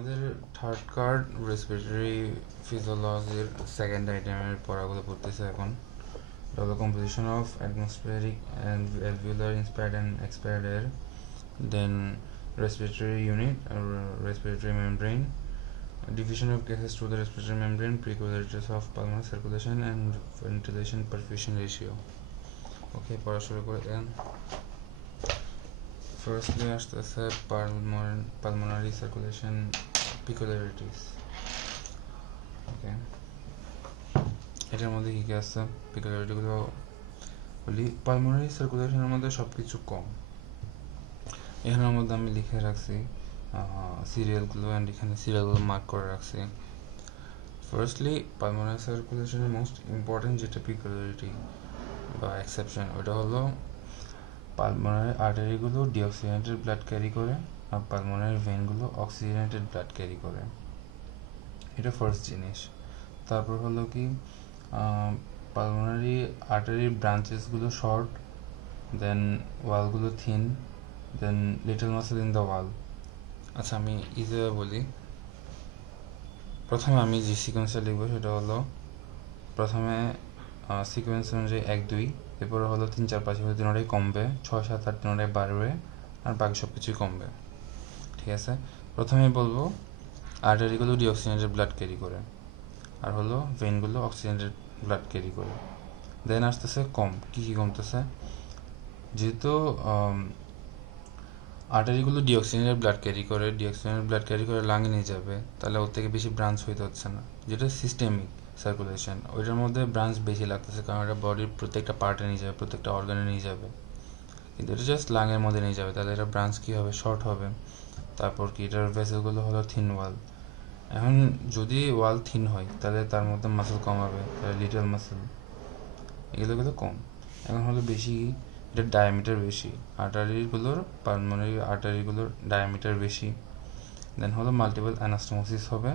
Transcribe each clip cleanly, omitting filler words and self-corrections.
আমাদের third card respiratory ফিজিওলজির second আইটেমের পড়াগুলো পড়তেছে এখন। এটা হলো composition of atmospheric and alveolar inspired and expired air, then respiratory unit or respiratory membrane, diffusion of gases through the respiratory membrane, precursors of pulmonary circulation and ventilation perfusion ratio. Okay, পড়া শুরু করে দেন। Firstly আসতেছে pulmonary circulation peculiarities. Okay, এটার মধ্যে কী কী আছে পিকুলারিটিগুলো বলি। Pulmonary সার্কুলেশনের মধ্যে সব কিছু কম। এখানের মধ্যে আমি লিখে রাখছি সিরিয়ালগুলো, অ্যান্ড এখানে সিরিয়ালগুলো মার্ক করে রাখছি। ফার্স্টলি পালমোনারি সার্কুলেশনের মোস্ট ইম্পর্টেন্ট যেটা পিকুলারিটি বা এক্সেপশন, ওটা হলো পালমোনারি আর্টারিগুলো ডিঅক্সিজেনেটেড ব্লাড ক্যারি করে আর পালমোনারি ভেনগুলো অক্সিজেনেটেড ব্লাড ক্যারি করে। এটা ফার্স্ট জিনিস। তারপর হলো কি পালমোনারি আর্টারির ব্রাঞ্চেসগুলো শর্ট, দেন ওয়ালগুলো thin, then little muscle in the wall. আচ্ছা, আমি ইজিভাবে বলি। প্রথমে আমি যে সিকোয়েন্সটা লিখবো সেটা হলো প্রথমে সিকোয়েন্স অনুযায়ী 1 2, এরপরে হলো 3 4 5 হলে তিনটাই কমবে, 6 7 8 তিনটাই বাড়বে, আর বাকি সব কিছুই কমবে। ঠিক আছে, প্রথমে বলবো আর্টারিগুলো ডিঅক্সিজেনেটেড ব্লাড ক্যারি করে, আর হলো ভেনগুলো অক্সিজেনেটেড ব্লাড ক্যারি করে। দেন আসতেছে কম, কী কী কমতেছে, যেহেতু আর্টারিগুলো ডিঅক্সিজেনেটেড ব্লাড ক্যারি করে লাঙে নিয়ে যাবে, তাহলে ওর থেকে বেশি ব্রাঞ্চ হইতে হচ্ছে না। যেটা সিস্টেমিক সার্কুলেশন, ওইটার মধ্যে ব্রাঞ্চ বেশি লাগতেছে, কারণ এটা বডির প্রত্যেকটা পার্টে নিয়ে যাবে, প্রত্যেকটা অর্গানে নিয়ে যাবে। কিন্তু এটা জাস্ট লাঙের মধ্যে নিয়ে যাবে, তাহলে এটা ব্রাঞ্চ কী হবে, শর্ট হবে। তারপর কি, এটার ভেসেলগুলো হলো থিন ওয়াল। এখন যদি ওয়াল থিন হয় তাহলে তার মধ্যে মাসেল কমাবে, লিটল মাসেল, এগুলো কম। এখন হলো বেশি, এটার ডায়ামিটার বেশি, আর্টারিগুলোর পালমোনারি আর্টারিগুলোর ডায়ামিটার বেশি। দেন হলো মাল্টিপল অ্যানাস্টোমোসিস হবে,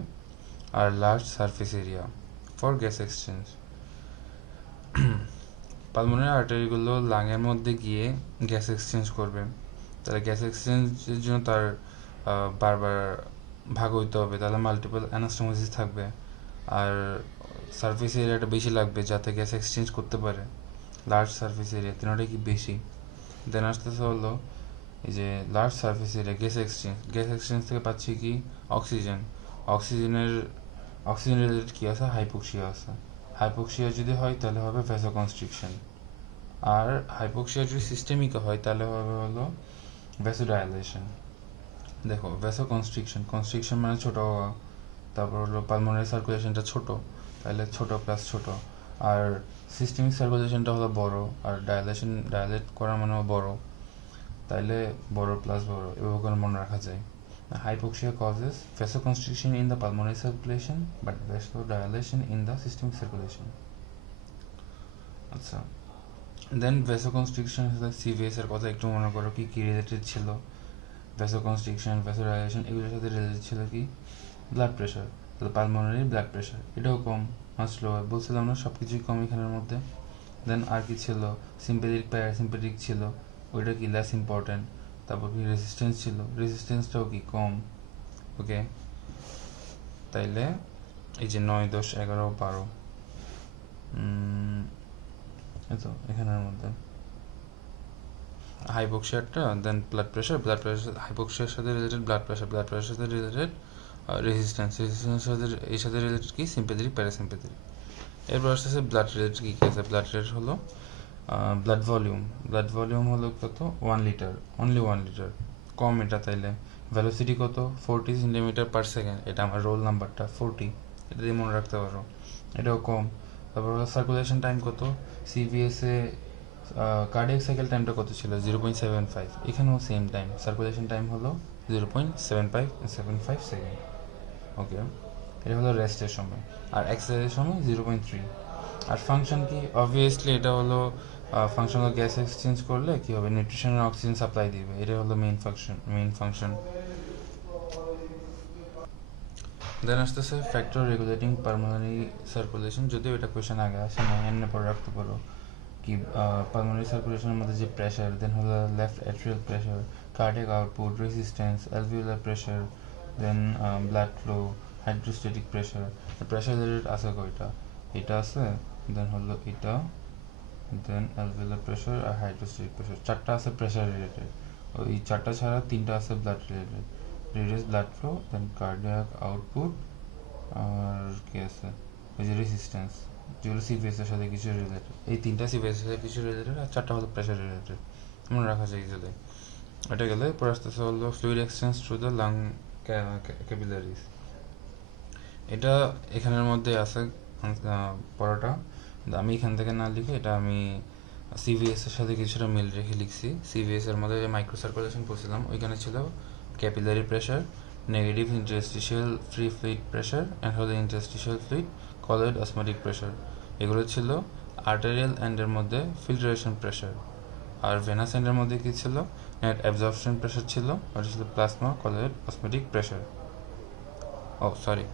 আর large surface area for gas exchange. Pulmonary আর্টারিগুলো লাংয়ের মধ্যে গিয়ে গ্যাস এক্সচেঞ্জ করবে, তাহলে গ্যাস এক্সচেঞ্জের জন্য তার বারবার ভাগ হইতে হবে, তাহলে মাল্টিপল অ্যানাস্টোমোসিস থাকবে, আর সারফেস এরিয়াটা বেশি লাগবে যাতে গ্যাস এক্সচেঞ্জ করতে পারে। লার্জ সারফেস এরিয়া তিনটাই কি বেশি। দেন আসতেছে হলো এই যে large surface area gas exchange থেকে পাচ্ছি কি অক্সিজেন রিলেটেড কী আছে, হাইপোক্সিয়া যদি হয় তাহলে হবে ভ্যাসোকনস্ট্রিকশন, আর হাইপোক্সিয়া যদি সিস্টেমিক হয় তাহলে হবে হলো ভ্যাসোডাইলেশন। দেখো কনস্ট্রিকশন মানে ছোটো হওয়া, তারপর হলো পালমোনারি সার্কুলেশনটা ছোট, তাহলে ছোট প্লাস ছোট, আর সিস্টেমিক সার্কুলেশনটা হলো বড়, আর ডাইলেট করা মানেও বড়, তাইলে বড় প্লাস বড়, এভাবে করে মনে রাখা যায়। Hypoxia causes vasoconstriction in the pulmonary circulation but vasodilation in the systemic circulation. আচ্ছা, দেন ভ্যাসোকনস্ট্রিকশন সাথে সিভিএস এর কথা একটু মনে করো, কি রিলেটেড ছিল। ভ্যাসোকনস্ট্রিকশন, ভ্যাসোডাইলেশন এগুলোর সাথে রিলেটেড ছিল কি, ব্লাড প্রেশার। তাহলে পালমোনারি ব্লাড প্রেশার এটাও কম, মাছ লোয়ার, বলছিলাম না সব কিছুই কম এখানের মধ্যে। দেন আর কি ছিল, সিম্পেথেটিক প্যারাসিম্পেথেটিক ছিল, ওইটা কি লেস ইম্পর্টেন্ট। তারপর কি রেসিস্টেন্স ছিল, রেসিস্টেন্সটাও কি কম। ওকে, তাইলে এই যে 9 10 11 12 এতো এখানের মধ্যে হাইপোক্সিয়ারটা, দেন ব্লাড প্রেশার হাইপোক্সিয়ার সাথে রিলেটেড ব্লাড প্রেশারের সাথে রিলেটেড রেজিস্ট্যান্সের সাথে এই সাথে রিলেটেড কি সিম্পেথেটিক প্যারাসিম্পেথেটিক। এরপর আসতেছে ব্লাড রিলেটেড কী আছে, ব্লাড রিলেটেড হলো ব্লাড ভলিউম হলো কত, 1 লিটার, অনলি 1 লিটার, কম এটা। তাইলে ভ্যালোসিটি কত, 40 সেন্টিমিটার পার সেকেন্ড, এটা আমার রোল নাম্বারটা 40, এটা দিয়ে মনে রাখতে পারো, এটাও কম। তারপর হলো সার্কুলেশন টাইম কত, সিভিএসে কার্ডিয়াক সাইকেল টাইমটা কত ছিল, 0.75, এখানেও সেম টাইম, সার্কুলেশন টাইম হলো 0.75 সেকেন্ড। ওকে, এটা হলো রেস্টের সময়, আর এক্সারসাইজের সময় 0.3। আর ফাংশন কি, অবভিয়াসলি এটা হলো ফাংশন হলো গ্যাস এক্সচেঞ্জ করলে কি হবে, নিউট্রিশন আর অক্সিজেন সাপ্লাই দিবে, এটা হলো মেইন ফাংশন। দেন আসতেছে ফ্যাক্টর রেগুলেটিং পালমোনারি সার্কুলেশন, যদিও এটা কোয়েশন আগে আসে না, এমনি পরে রাখতে পারো কি পালমোনারি সার্কুলেশনের মধ্যে যে প্রেশার, দেন হলো left atrial pressure, cardiac output, resistance, alveolar pressure, then blood flow, hydrostatic pressure. Pressure related আছে কয়টা? এটা আছে, দেন হলো এটা, দেন অ্যালভিওলার প্রেশার আর হাইড্রোস্ট্যাটিক প্রেশার, চারটা আছে প্রেশার রিলেটেড। ওই চারটা ছাড়া তিনটা আছে blood related, reduce blood flow, then cardiac output, আর কি আছে ওই যে রেসিস্ট্যান্স, যেগুলো সিভিএস এর সাথে কিছু রিলেটেড। এই তিনটা সিভিএস এর সাথে কিছু রিলেটেড, আর চারটা হলো প্রেশার রিলেটেড, মনে রাখা যায় ইজিলি। এটা গেলে পরে আসতেছে হলো fluid exchange through the lung capillaries. এটা এখানের মধ্যে আছে পড়াটা, আমি এখান থেকে না লিখে এটা আমি সিভিএস এর সাথে কিছুটা মিল রেখে লিখছি। সিভিএস এর মধ্যে যে মাইক্রো সার্কুলেশন পড়ছিলাম ওইখানে ছিল capillary pressure, negative interstitial free fluid pressure and হলো interstitial fluid colloid osmotic pressure. এগুলো ছিল আর্টেরিয়াল এন্ডের মধ্যে ফিল্ট্রেশন প্রেশার। আর ভেনাস এন্ডের মধ্যে কি ছিল? নেট অ্যাবজর্পশন প্রেশার ছিল, ওটা ছিল plasma colloid osmotic pressure. Oh sorry,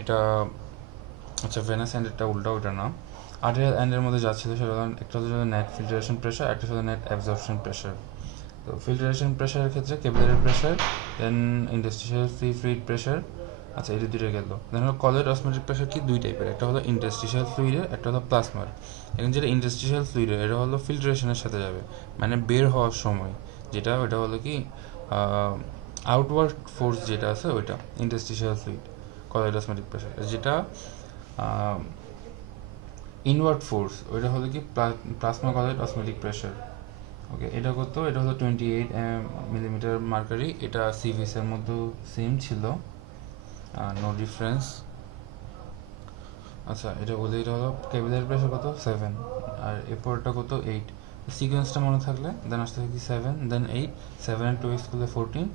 এটা আচ্ছা ভেনাস এন্ডেরটা উল্টা, ওটা না। আর্টেরিয়াল এন্ডের মধ্যে যা ছিল সেটা একটা হলো নেট ফিল্ট্রেশন প্রেশার, একটা ছিল নেট অ্যাবজর্পশন প্রেশার। তো ফিল্ট্রেশন প্রেশারের ক্ষেত্রে ক্যাপিলারি প্রেশার, দেন ইন্টারস্টিশিয়াল ফ্রি ফ্লুইড প্রেশার। আচ্ছা এটা দুটো গেল। দেন হলো কলয়েড অসমোটিক প্রেশার কি দুই টাইপের, একটা হলো ইন্টারস্টিশিয়াল ফ্লুইডের, একটা হলো প্লাজমার। এখন যেটা ইন্টারস্টিশিয়াল ফ্লুইডের এটা হলো ফিল্ট্রেশনের সাথে যাবে, মানে বের হওয়ার সময় যেটা, ওটা হলো কি আউটওয়ার্ড ফোর্স যেটা আছে ওইটা interstitial fluid colloid osmotic pressure. যেটা ইনওয়ার্ড ফোর্স ওইটা হলো কি প্লাজমা কলয়েড অসমোটিক প্রেশার। ওকে, এটা কত? এটা হলো 28 মিলিমিটার মার্কারি। এটা সিভিএস এর মধ্যে সেম ছিল, নো ডিফারেন্স। আচ্ছা এটা বলে, এটা হলো ক্যাপিলারি প্রেশার কত 7, আর এরপরটা কত 8। সিকোয়েন্সটা মনে থাকলে দেন আসতে কি 7 দেন 8, 7 and 2 করলে 14।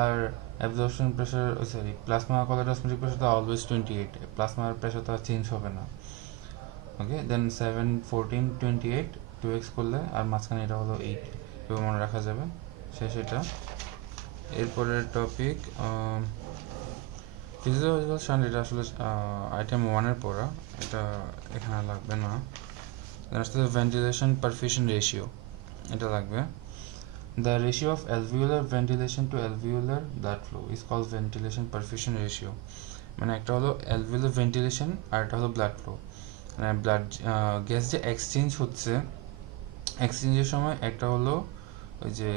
আর absorption pressure, sorry plasma colloid osmotic pressure তো অলওয়েজ 28, প্লাজমার প্রেশার তো আর চেঞ্জ হবে না। ওকে, দেন 7 14 28, 2x করলে আর মাঝখানে এটা হলো 8, এভাবে মনে রাখা যাবে। শেষ এটা। এরপরের টপিক ফিজিওলজিক্যাল শান্ট, এটা আসলে আইটেম 1-এর পড়া, এটা এখানে লাগবে না। আসলে ভেন্টিলেশন পারফিউশন রেশিও, এটা লাগবে। The ratio of alveolar ventilation to alveolar blood flow is called ventilation perfusion ratio. মানে একটা হলো alveolar ventilation আর একটা হলো blood flow। মানে ব্লাড গ্যাস যে এক্সচেঞ্জ হচ্ছে, এক্সচেঞ্জের সময় একটা হলো ওই যে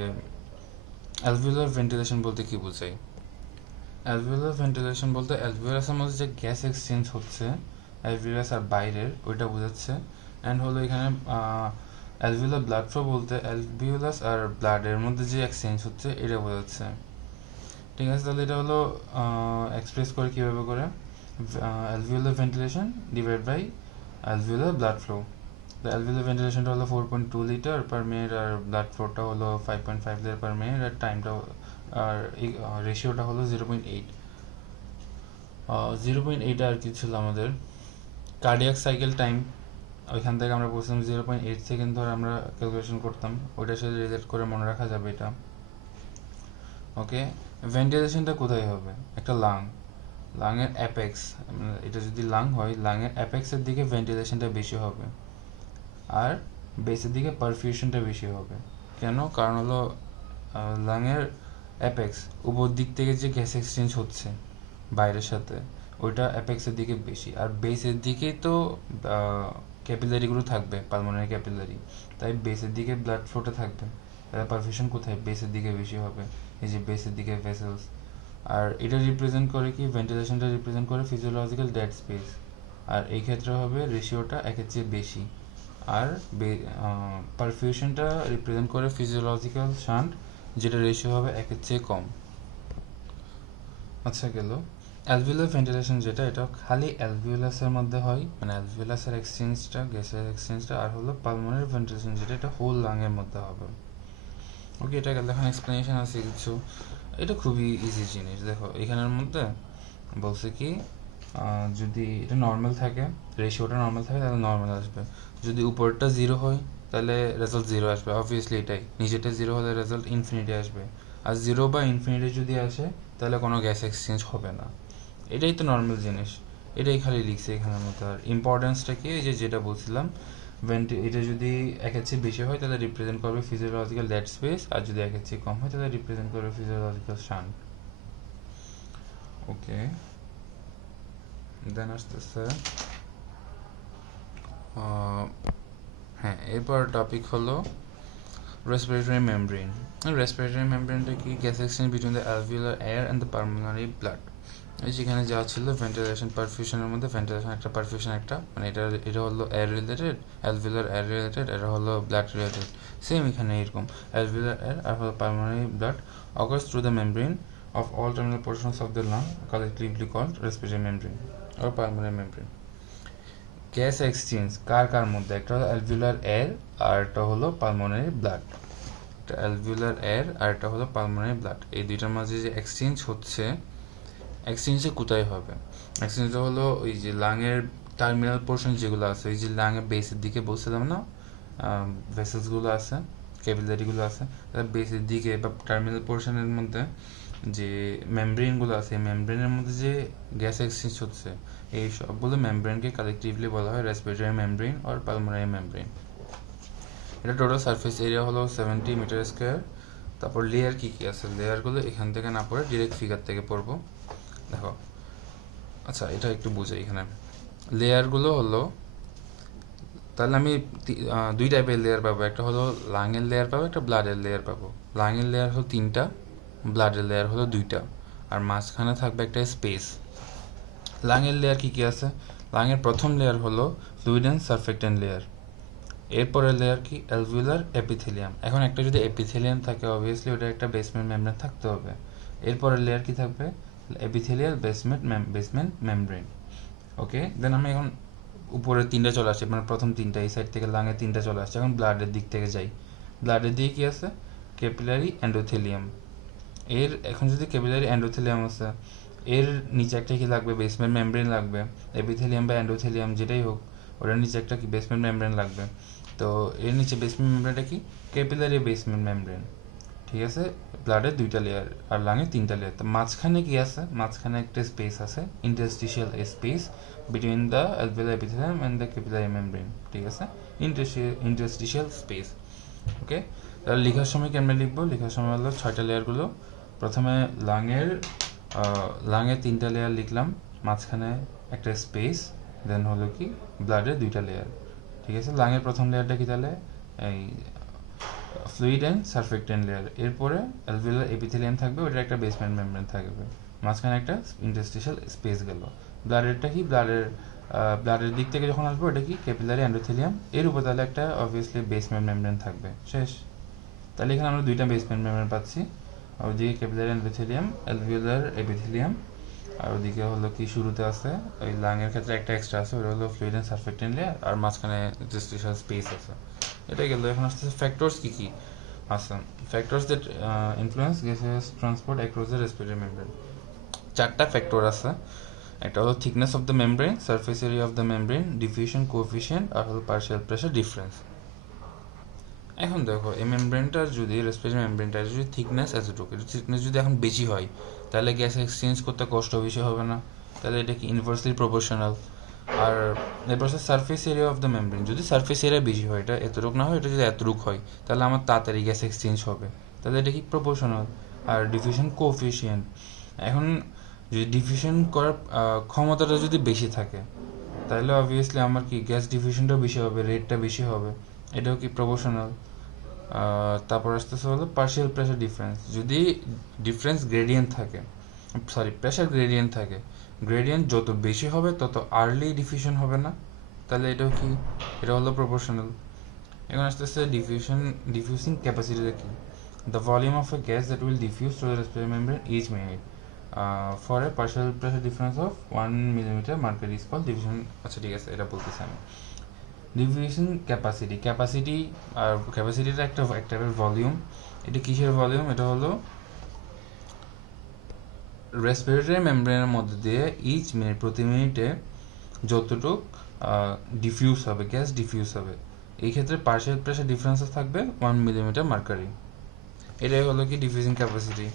অ্যালভিওলার ভেন্টিলেশন বলতে কি বোঝায়? অ্যালভিওলার ভেন্টিলেশন বলতে অ্যালভিওলাসের মধ্যে যে গ্যাস এক্সচেঞ্জ হচ্ছে অ্যালভিওলাস আর বাইরের, ওইটা বোঝাচ্ছে। অ্যান্ড হলো এখানে অ্যালভিওলার ব্লাড ফ্লো বলতে অ্যালভিওলাস আর ব্লাডের মধ্যে যে এক্সচেঞ্জ হচ্ছে এটা বোঝাচ্ছে। ঠিক আছে, তাহলে এটা হলো এক্সপ্রেস করে কীভাবে করে? Alveolar ventilation divide by alveolar blood flow. তো অ্যালভিওলার ভেন্টিলেশনটা হলো 4.2 লিটার পার মিনিট, আর ব্লাড ফ্লোটা হলো 5.5 লিটার পার মিনিট, আর টাইমটা আর এই রেশিওটা হলো 0.8। 0.8 আর কি ছিল আমাদের কার্ডিয়াক সাইকেল টাইম, ওইখান থেকে আমরা বলছিলাম 0.8 সেকেন্ড ধরে আমরা ক্যালকুলেশন করতাম, ওইটার সাথে রিলেট করে মনে রাখা যাবে এটা। ওকে, ভেন্টিলেশনটা কোথায় হবে? একটা লাংয়ের অ্যাপেক্স, এটা যদি লাং হয় লাংয়ের অ্যাপেক্সের দিকে ভেন্টিলেশনটা বেশি হবে, আর বেসের দিকে পারফিউশনটা বেশি হবে। কেন? কারণ হলো লাংয়ের অ্যাপেক্স উপর দিক থেকে যে গ্যাস এক্সচেঞ্জ হচ্ছে বাইরের সাথে, ওইটা অ্যাপেক্সের দিকে বেশি, আর বেসের দিকেই তো ক্যাপিলারিগুলো থাকবে, পালমোনারি ক্যাপিলারি, তাই বেসের দিকে ব্লাড ফ্লোটা থাকবে। তাহলে পারফিউশন কোথায়? বেসের দিকে বেশি হবে, এই যে বেসের দিকে ভেসেলস। আর এটা রিপ্রেজেন্ট করে কি? ভেন্টিলেশনটা রিপ্রেজেন্ট করে ফিজিওলজিক্যাল ডেড স্পেস, আর এই ক্ষেত্রে হবে রেশিওটা একের চেয়ে বেশি। আর পারফিউশনটা রিপ্রেজেন্ট করে ফিজিওলজিক্যাল শান্ট, যেটা রেশিও হবে একের চেয়ে কম। আচ্ছা গেল অ্যালভিওলার ভেন্টিলেশন, যেটা এটা খালি অ্যালভিওলাসের মধ্যে হয়, মানে অ্যালভিওলাসের এক্সচেঞ্জটা, গ্যাসের এক্সচেঞ্জটা। আর হলো পালমোনারি ভেন্টিলেশন, যেটা এটা হোল লাংয়ের মধ্যে হবে। ওকে, এটা গেল। এখন এক্সপ্লেনেশন আছে কিছু, এটা খুবই ইজি জিনিস। দেখো এখানের মধ্যে বলছে কি, যদি এটা নর্মাল থাকে, রেশিওটা নর্মাল থাকে তাহলে নর্মাল আসবে। যদি উপরটা 0 হয় তাহলে রেজাল্ট 0 আসবে, অবভিয়াসলি এটাই। নিচেটা 0 হলে রেজাল্ট ইনফিনিটি আসবে। আর 0 বা ইনফিনিটি যদি আসে তাহলে কোনো গ্যাস এক্সচেঞ্জ হবে না। এটাই তো নর্মাল জিনিস, এটাই খালি লিখছে এখানের মধ্যে। আর ইম্পর্টেন্সটা কি, এই যে যেটা বলছিলাম, এটা যদি একের চেয়ে বেশি হয় তাহলে রিপ্রেজেন্ট করবে ফিজিওলজিক্যাল ডেড স্পেস, আর যদি একের চেয়ে কম হয় তাহলে রিপ্রেজেন্ট করবে ফিজিওলজিক্যাল শান্ট। ওকে, দেন আসতেছে হ্যাঁ, এরপর টপিক হলো রেসপিরেটরি মেমব্রেন। রেসপিরেটরি মেমব্রেনটা কি? Gas exchange between the alveolar air and the pulmonary blood. যেখানে যা ছিল ভেন্টিলেশন পারফিউশনের মধ্যে, ভেন্টিলেশন একটা, পারফিউশন একটা, মানে এটা হলো air related, alveolar air related, এটা হলো ব্লাড রিলেটেড। সেম এখানে এরকম অ্যালভিওলার এয়ার আর হলো pulmonary blood occurs through the membrane of all terminal portions of the lung, collectively called respiratory membrane or pulmonary membrane. Gas exchange কার কার মধ্যে? একটা হলো অ্যালভিওলার এয়ার আর একটা হলো পালমোনারি ব্লাড। একটা অ্যালভিওলার এয়ার আর একটা হলো পালমোনারি ব্লাড, এই দুইটার মাঝে যে এক্সচেঞ্জ হচ্ছে, এক্সচেঞ্জে কোথায় হবে? এক্সচেঞ্জটা হলো ওই যে লাংয়ের টার্মিনাল পোর্শন যেগুলো আছে, ওই যে লাংয়ের বেসের দিকে বলছিলাম না ভেসেলসগুলো আছে, ক্যাপিলারিগুলো আছে, তার বেসের দিকে বা টার্মিনাল পোর্শনের মধ্যে যে মেমব্রেনগুলো আছে, এই মেমব্রেনের মধ্যে যে গ্যাস এক্সচেঞ্জ হচ্ছে, এই সবগুলো মেমব্রেনকে কালেকটিভলি বলা হয় respiratory membrane or pulmonary membrane. এটা টোটাল সারফেস এরিয়া হলো 70 মিটার স্কোয়ার। তারপর লেয়ার কী কী আছে? লেয়ারগুলো এখান থেকে না পড়ে ডিরেক্ট ফিগার থেকে পড়বো। দেখো, আচ্ছা এটা একটু বুঝাই। এখানে লেয়ারগুলো হলো, তাহলে আমি দুই টাইপের লেয়ার পাবো, একটা হলো লাংয়ের লেয়ার পাবো, একটা ব্লাডের লেয়ার পাবো। লাংয়ের লেয়ার হলো 3টা, ব্লাডের লেয়ার হলো 2টা, আর মাঝখানে থাকবে একটা স্পেস। লাংয়ের লেয়ার কী কী আছে? লাংয়ের প্রথম লেয়ার হলো ফ্লুইড অ্যান্ড সারফেক্টেন্ট লেয়ার। এরপরের লেয়ার কি? Alveolar epithelium. এখন একটা যদি এপিথেলিয়াম থাকে, অবভিয়াসলি ওটা একটা বেসমেন্ট মেমব্রেন থাকতে হবে। এরপরের লেয়ার কি থাকবে? Epithelial basement membrane. Okay, then আমি এখন উপরে 3টা চলে আসছে, মানে প্রথম 3টা, এই সাইড থেকে লাঙে 3টা চলে আসছে। এখন ব্লাডের দিক থেকে যাই, ব্লাডের দিকে কি আছে? Capillary endothelium. এর এখন যদি ক্যাপিলারি এন্ডোথেলিয়াম আছে, এর নিচে একটা কি লাগবে? বেসমেন্ট মেমব্রেন লাগবে। এপিথেলিয়াম বা এন্ডোথেলিয়াম যেটাই হোক, ওটার নিচে একটা কি বেসমেন্ট মেমব্রেন লাগবে। তো এর নিচে বেসমেন্ট মেমব্রেনটা কি? Capillary basement membrane. ঠিক আছে, ব্লাডের 2টা লেয়ার আর লাঙে 3টা লেয়ার। তো মাঝখানে কি আছে? মাঝখানে একটা স্পেস আছে, interstitial space between the alveolar epithelium and the capillary membrane. ঠিক আছে, ইন্টারস্টিশিয়াল স্পেস। ওকে, তাহলে লেখার সময় কেমনে লিখবো? লেখার সময় হলো 6টা লেয়ারগুলো, প্রথমে লাঙের 3টা লেয়ার লিখলাম, মাঝখানে একটা স্পেস, দেন হলো কি ব্লাডের 2টা লেয়ার। ঠিক আছে, লাঙের প্রথম লেয়ারটা কি তাহলে? এই ফ্লুইড অ্যান্ড সারফেক্টেন্ট লেয়ার। এরপরে অ্যালভিওলার এপিথেলিয়াম থাকবে, ওটার একটা বেসমেন্ট মেমব্রেন থাকবে, মাঝখানে একটা ইন্টারস্টিশিয়াল স্পেস গেল। ব্লাডেরটা কি? ব্লাডের দিক থেকে যখন আসবে ওটা কি? Capillary endothelium. এর উপর তাহলে একটা অবভিয়াসলি বেসমেন্ট মেমব্রেন থাকবে। শেষ। তাহলে এখানে আমরা 2টা বেসমেন্ট মেমব্রেন পাচ্ছি, আর ওদিকে ক্যাপিলারি এন্ডোথেলিয়াম, অ্যালভিওলার এপিথেলিয়াম, আর ওদিকে হলো কি শুরুতে আছে ওই লাংয়ের ক্ষেত্রে একটা এক্সট্রা আছে, ওটা হলো ফ্লুইড অ্যান্ড সারফেক্টেন্ট লেয়ার, আর মাঝখানে ইন্টারস্টিশিয়াল স্পেস আছে। এটা গেল। এখন আসতেছে ফ্যাক্টরস কী কী আছে। Factors that influence gases transport across the respiratory membrane. 4টা ফ্যাক্টর আছে। একটা হলো thickness of the membrane, surface area of the membrane, diffusion coefficient, আর হলো পার্শিয়াল প্রেশার ডিফারেন্স। এখন দেখো, এই মেমব্রেনটার যদি, রেসপিরেটরি মেমব্রেনটার যদি থিকনেস এতটুকু, থিকনেস যদি এখন বেশি হয়, তাহলে গ্যাস এক্সচেঞ্জ করতে কষ্ট বেশি হবে না? তাহলে এটা কি ইনভার্সলি প্রপোর্শনাল। আর এরপর surface area of the membrane, যদি সারফেস এরিয়া বেশি হয়, এটা এতটুক না হয়, এটা যদি এতটুক হয়, তাহলে আমার তাড়াতাড়ি গ্যাস এক্সচেঞ্জ হবে, তাহলে এটা কি প্রপোর্শনাল। আর ডিফিউশন কোএফিসিয়েন্ট, এখন যদি ডিফিউশন করার ক্ষমতাটা যদি বেশি থাকে, তাহলে অবভিয়াসলি আমার কি গ্যাস ডিফিউশনটাও বেশি হবে, রেটটা বেশি হবে, এটাও কি প্রপোর্শনাল। তারপর আসতেছে হলো পার্শিয়াল প্রেশার ডিফারেন্স, যদি ডিফারেন্স গ্রেডিয়েন্ট থাকে, প্রেশার গ্রেডিয়েন্ট থাকে, গ্রেডিয়েন্ট যত বেশি হবে তত আর্লি ডিফিউশন হবে না, তাহলে এটাও কি? এটা হলো প্রপোর্শনাল। এখন আসতেছে ডিফিউজিং ক্যাপাসিটিটা কি? The volume of a gas that will diffuse through the respiratory membrane each minute for a partial pressure difference of 1 millimetre mercury is called diffusion. আচ্ছা ঠিক আছে, এটা বলতেছি আমি। ডিফিউশন ক্যাপাসিটি আর ক্যাপাসিটিটা একটা টাইপের ভলিউম। এটা কিসের ভলিউম? এটা হলো রেসপিরেটরি মেমব্রেনের মধ্যে দিয়ে ইচ মিনিট, প্রতি মিনিটে যতটুক ডিফিউজ হবে, গ্যাস ডিফিউজ হবে, এই ক্ষেত্রে পার্শিয়াল প্রেশার ডিফারেন্স থাকবে 1 মিলিমিটার মার্কারি। এটাই হলো কি ডিফিউজিং ক্যাপাসিটি।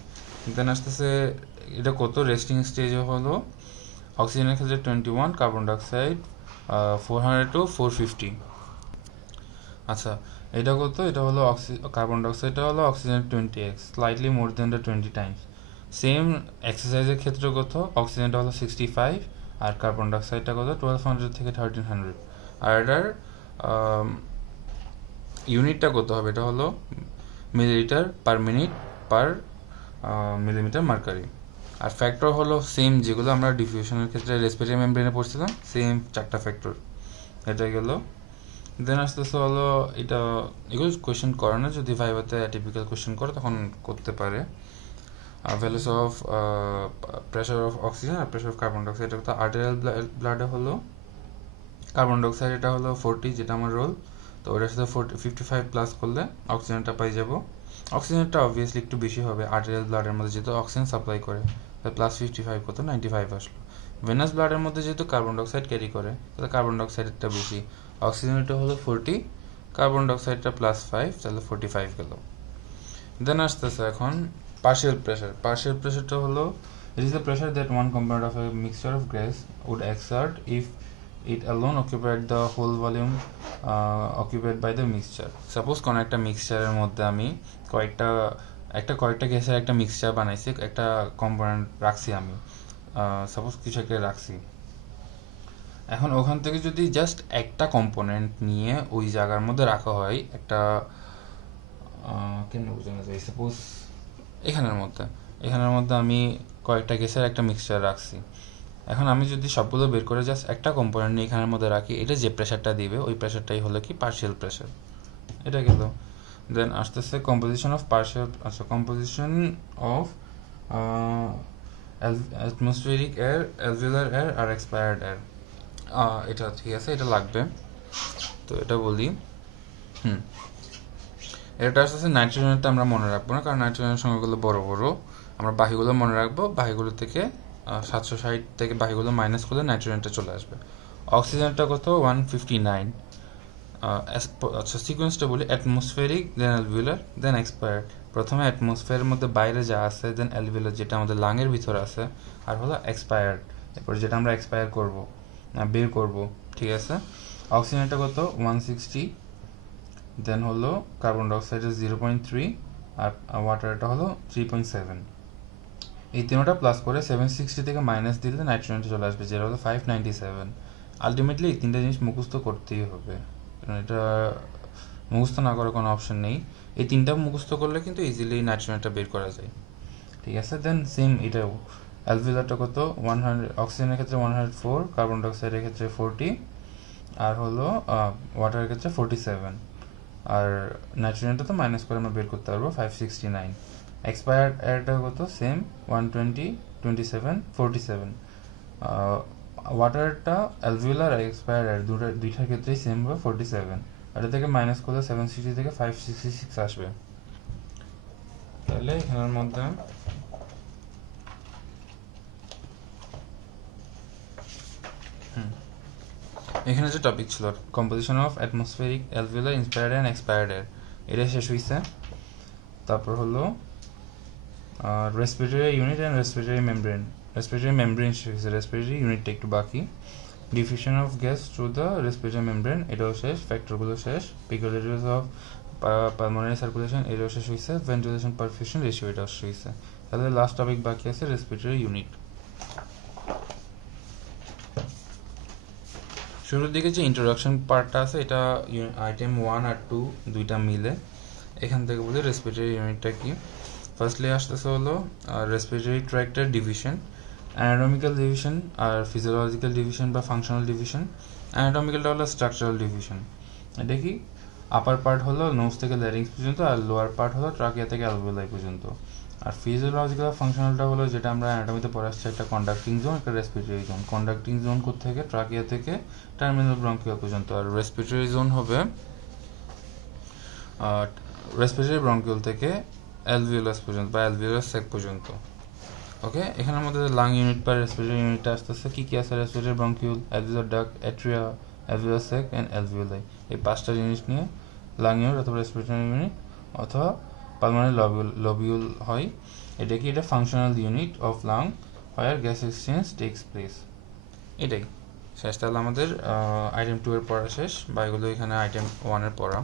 দেন আসতেছে এটা কত? রেস্টিং স্টেজে হলো অক্সিজেনের ক্ষেত্রে 21, কার্বন ডাইঅক্সাইড 400 to 450। আচ্ছা, এটা কত? এটা হলো কার্বন ডাইঅক্সাইডটা হলো অক্সিজেনের 20x, slightly more than the 20 times. Same এক্সারসাইজের ক্ষেত্রে কত, অক্সিজেনটা হলো 65 আর কার্বন ডাইঅক্সাইডটা কত 1200 থেকে 1300। আর এটার ইউনিটটা কত হবে, এটা হলো millilitre per minute per millimetre mercury. আর ফ্যাক্টর হলো সেম যেগুলো আমরা ডিফিউশনের ক্ষেত্রে রেসপিরেটরি মেমব্রেনে পড়ছিলাম, সেম 4টা ফ্যাক্টর। এটা গেল। দেন আসতেছে হলো এটা, এগুলো কোয়েশ্চেন করে না, যদি ভাইভাতে টিপিক্যাল কোয়েশ্চেন করে তখন করতে পারে। Values of pressure of oxygen আর প্রেশার অফ কার্বন ডাইঅক্সাইড। এটা তো আর্টেরিয়াল ব্লাডে হলো কার্বন ডাইঅক্সাইড এটা হলো 40, যেটা আমার রোল। তো ওটার সাথে 55 প্লাস করলে অক্সিজেনটা পাই যাব। অক্সিজেনটা অবভিয়াসলি একটু বেশি হবে আর্টেরিয়াল ব্লাডের মধ্যে, যেহেতু অক্সিজেন সাপ্লাই করে, প্লাস 55 কত 95 আসলো। ভেনাস ব্লাডের মধ্যে যেহেতু কার্বন ডাইঅক্সাইড ক্যারি করে, তাহলে কার্বন ডাইঅক্সাইডটা বেশি, অক্সিজেনটা হলো 40, কার্বন ডাইঅক্সাইডটা প্লাস 5, তাহলে 45 গেল। দেন আসতেছে এখন partial pressure. Partial pressure টা হলো it is the pressure that one component of a mixture of gas would exert if it alone occupied the whole volume occupied by the mixture. Suppose কোন একটা মিক্সচারের মধ্যে আমি কয়েকটা গ্যাসের একটা মিক্সচার বানাইছি, একটা কম্পোনেন্ট রাখছি আমি, সাপোজ কিছু একটা রাখছি। এখন ওখান থেকে যদি জাস্ট একটা কম্পোনেন্ট নিয়ে ওই জায়গার মধ্যে রাখা হয়, একটা কেন বোঝানো যায়, সাপোজ এখানের মধ্যে আমি কয়েকটা গ্যাসের একটা মিক্সচার রাখছি। এখন আমি যদি সবগুলো বের করে জাস্ট একটা কম্পোনেন্ট নিয়ে এখানের মধ্যে রাখি, এটা যে প্রেশারটা দিবে ওই প্রেশারটাই হলো কি পার্শিয়াল প্রেশার। এটা গেল। দেন আসতেছে composition of atmospheric air, alveolar air আর এক্সপায়ার্ড এয়ার। এটা ঠিক আছে, এটা লাগবে, তো এটা বলি। এটা আসতেছে নাইট্রোজেনটা আমরা মনে রাখবো না, কারণ নাইট্রোজেনের সংখ্যাগুলো বড় বড়, আমরা বাকিগুলো মনে রাখবো। বাকিগুলো থেকে 760 থেকে বাকিগুলো মাইনাস করলে নাইট্রোজেনটা চলে আসবে। অক্সিজেনটা কত 159। আচ্ছা সিকোয়েন্সটা বলি, অ্যাটমসফেরিক, দেন অ্যালভিওলার, দেন এক্সপায়ার্ড। প্রথমে অ্যাটমসফিয়ারের মধ্যে বাইরে যা আছে, দেন অ্যালভিওলার যেটা আমাদের লাংয়ের ভিতরে আছে, আর হলো এক্সপায়ার্ড, এরপর যেটা আমরা এক্সপায়ার করব বের করব। ঠিক আছে, অক্সিজেনটা কত 160, দেন হলো কার্বন ডাইঅক্সাইডের 0.3 আর ওয়াটারটা হলো 3.7। এই তিনটা প্লাস করে 760 থেকে মাইনাস দিলে নাইট্রোজেনটা চলে আসবে, যেটা হলো 597। আলটিমেটলি এই তিনটা জিনিস মুখস্থ করতেই হবে, কারণ এটা মুখস্থ না করার কোনো অপশন নেই। এই তিনটা মুখস্থ করলে কিন্তু ইজিলি নাইট্রোজেনটা বের করা যায়। ঠিক আছে, দেন সেম এটাও অ্যালভিওলারটা কত 100, অক্সিজেনের ক্ষেত্রে 104, কার্বন ডাইঅক্সাইডের ক্ষেত্রে 40, আর হলো ওয়াটারের ক্ষেত্রে 47। আর নাইট্রোজেনটা তো মাইনাস করে আমরা বের করতে পারবো 569। এক্সপায়ার্ড এয়ারটা কত সেম 120, 27, 47। ওয়াটারটা অ্যালভিওলার আর এক্সপায়ার্ড এয়ার দুইটার ক্ষেত্রেই সেম হবে 47। এটা থেকে মাইনাস করলে 760 থেকে 566 আসবে। তাহলে এখানের মধ্যে এখানে যে টপিক ছিল composition of atmospheric, alveolar, inspired air, expired air, এটা শেষ হয়েছে। তারপর হলো respiratory unit and respiratory membrane. Respiratory membrane শেষ হয়েছে, রেসপিরেটরি ইউনিটটা একটু বাকি। Diffusion of gas through the respiratory membrane, এটাও শেষ। ফ্যাক্টরগুলো শেষ। পিকুলারিটিস অফ পালমোনারি সার্কুলেশন, এটাও শেষ হয়েছে। ভেন্টিলেশন পারফিউশন রেশিও, এটাও শেষ হয়েছে। তাহলে লাস্ট টপিক বাকি আছে রেসপিরেটরি ইউনিট। শুরুর দিকে যে ইন্ট্রোডাকশন পার্টটা আছে, এটা আইটেম 1 আর 2 দুইটা মিলে। এখান থেকে বলি রেসপিরেটরি ইউনিটটা কি। ফার্স্টলি আসতেছে হলো রেসপিরেটরি ট্র্যাক্টের ডিভিশন, অ্যানাটমিক্যাল ডিভিশন আর ফিজিওলজিক্যাল ডিভিশন বা ফাংশনাল ডিভিশন। অ্যানাটমিক্যালটা হলো স্ট্রাকচারাল ডিভিশন। এটা কি, আপার পার্ট হলো নোজ থেকে ল্যারিংস পর্যন্ত, আর লোয়ার পার্ট হলো ট্রাকিয়া থেকে অ্যালভিওলাই পর্যন্ত। আর ফিজিওলজিক্যাল ফাংশনালটা হলো যেটা আমরা অ্যানাটমিতে পড়ে আসছি, একটা কন্ডাক্টিং জোন, একটা রেসপিরেটরি জোন। কন্ডাক্টিং জোন থেকে ট্রাকিয়া থেকে টার্মিনাল ব্রঙ্কিয়াল পর্যন্ত, আর রেসপিরেটরি জোন হবে রেসপিরেটরি ব্রঙ্কিউল থেকে অ্যালভিওলাস পর্যন্ত বা অ্যালভিওলাস স্যাক পর্যন্ত। ওকে, এখানের মধ্যে লাং ইউনিট বা রেসপিরেটরি ইউনিটটা আসতেছে কি কি আছে, respiratory bronchiole, alveolar duct, atria, alveolus sac and alveoli. এই 5টা জিনিস নিয়ে লাং ইউনিট অথবা রেসপিরেটরি ইউনিট অথবা পালমোনারি লবিউল হয়। এটা কি, এটা functional unit of lung where gas exchange takes place. এটাই শেষ। তাহলে আমাদের আইটেম 2 এর পড়া শেষ, বা এগুলো এখানে আইটেম 1 এর পড়া।